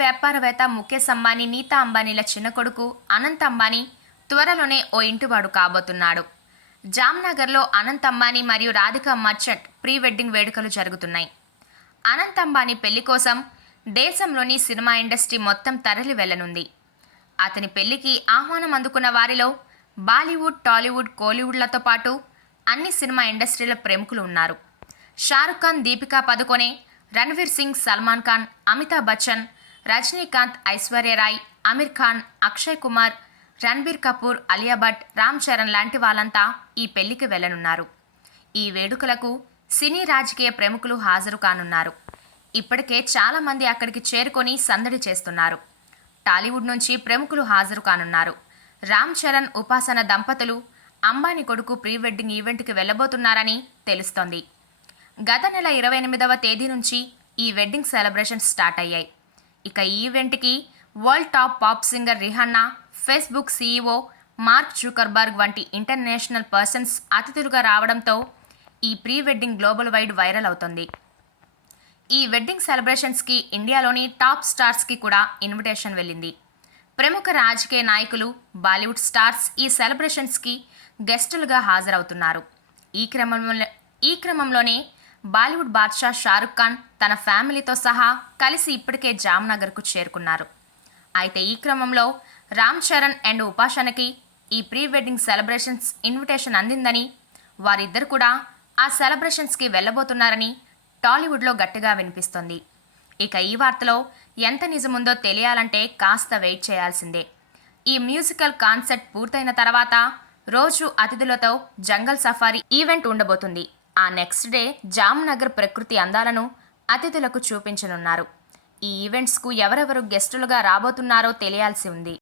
వ్యాపారవేత్త ముఖేష్ అంబానీ, నీతా అంబానీల చిన్న కొడుకు అనంత్ అంబానీ త్వరలోనే ఓ ఇంటివాడు కాబోతున్నాడు. జామ్నగర్లో అనంత్ అంబానీ మరియు రాధికా మర్చెంట్ ప్రీ వెడ్డింగ్ వేడుకలు జరుగుతున్నాయి. అనంత్ అంబానీ పెళ్లి కోసం దేశంలోని సినిమా ఇండస్ట్రీ మొత్తం తరలి వెళ్లనుంది. అతని పెళ్లికి ఆహ్వానం అందుకున్న వారిలో బాలీవుడ్, టాలీవుడ్, కోలీవుడ్లతో పాటు అన్ని సినిమా ఇండస్ట్రీల ప్రముఖులు ఉన్నారు. షారుఖ్ ఖాన్, దీపికా పదుకొనె, రణ్వీర్ సింగ్, సల్మాన్ ఖాన్, అమితాబ్ బచ్చన్, రజనీకాంత్, ఐశ్వర్య రాయ్, అమీర్ ఖాన్, అక్షయ్ కుమార్, రణ్బీర్ కపూర్, అలియా భట్, రామ్ చరణ్ లాంటి వాళ్ళంతా ఈ పెళ్లికి వెళ్లనున్నారు. ఈ వేడుకలకు సినీ రాజకీయ ప్రముఖులు హాజరు కానున్నారు. ఇప్పటికే చాలా మంది అక్కడికి చేరుకొని సందడి చేస్తున్నారు. టాలీవుడ్ నుంచి ప్రముఖులు హాజరు కానున్నారు. రామ్ చరణ్, ఉపాసన దంపతులు అంబానీ కొడుకు ప్రీ వెడ్డింగ్ ఈవెంట్కి వెళ్లబోతున్నారని తెలుస్తోంది. గత నెల 28వ తేదీ నుంచి ఈ వెడ్డింగ్ సెలబ్రేషన్స్ స్టార్ట్ అయ్యాయి. ఇక ఈ ఈవెంట్కి world top pop singer Rihanna, Facebook CEO Mark Zuckerberg వంటి ఇంటర్నేషనల్ పర్సన్స్ అతిథులుగా రావడంతో ఈ pre wedding global wide viral అవుతుంది. ఈ వెడ్డింగ్ సెలబ్రేషన్స్కి ఇండియాలోని టాప్ స్టార్స్కి కూడా ఇన్విటేషన్ వెళ్ళింది. ప్రముఖ రాజకీయ నాయకులు, బాలీవుడ్ స్టార్స్ ఈ సెలబ్రేషన్స్కి గెస్టులుగా హాజరవుతున్నారు. ఈ క్రమంలోనే బాలీవుడ్ బాద్షా షారుఖ్ ఖాన్ తన ఫ్యామిలీతో సహా కలిసి ఇప్పటికే జామ్నగర్కు చేరుకున్నారు. అయితే ఈ క్రమంలో రామ్ చరణ్ అండ్ ఉపాసనకి ఈ ప్రీ వెడ్డింగ్ సెలబ్రేషన్స్ ఇన్విటేషన్ అందిందని, వారిద్దరు కూడా ఆ సెలబ్రేషన్స్కి వెళ్ళబోతున్నారని టాలీవుడ్లో గట్టిగా వినిపిస్తోంది. ఇక ఈ వార్తలో ఎంత నిజముందో తెలియాలంటే కాస్త వెయిట్ చేయాల్సిందే. ఈ మ్యూజికల్ కాన్సర్ట్ పూర్తయిన తర్వాత రోజు అతిథులతో జంగల్ సఫారీ ఈవెంట్ ఉండబోతుంది. ఆ నెక్స్ట్ డే జామ్నగర్ ప్రకృతి అందాలను అతిథులకు చూపించనున్నారు. ఈ ఈవెంట్స్కు ఎవరెవరు గెస్టులుగా రాబోతున్నారో తెలియాల్సి ఉంది.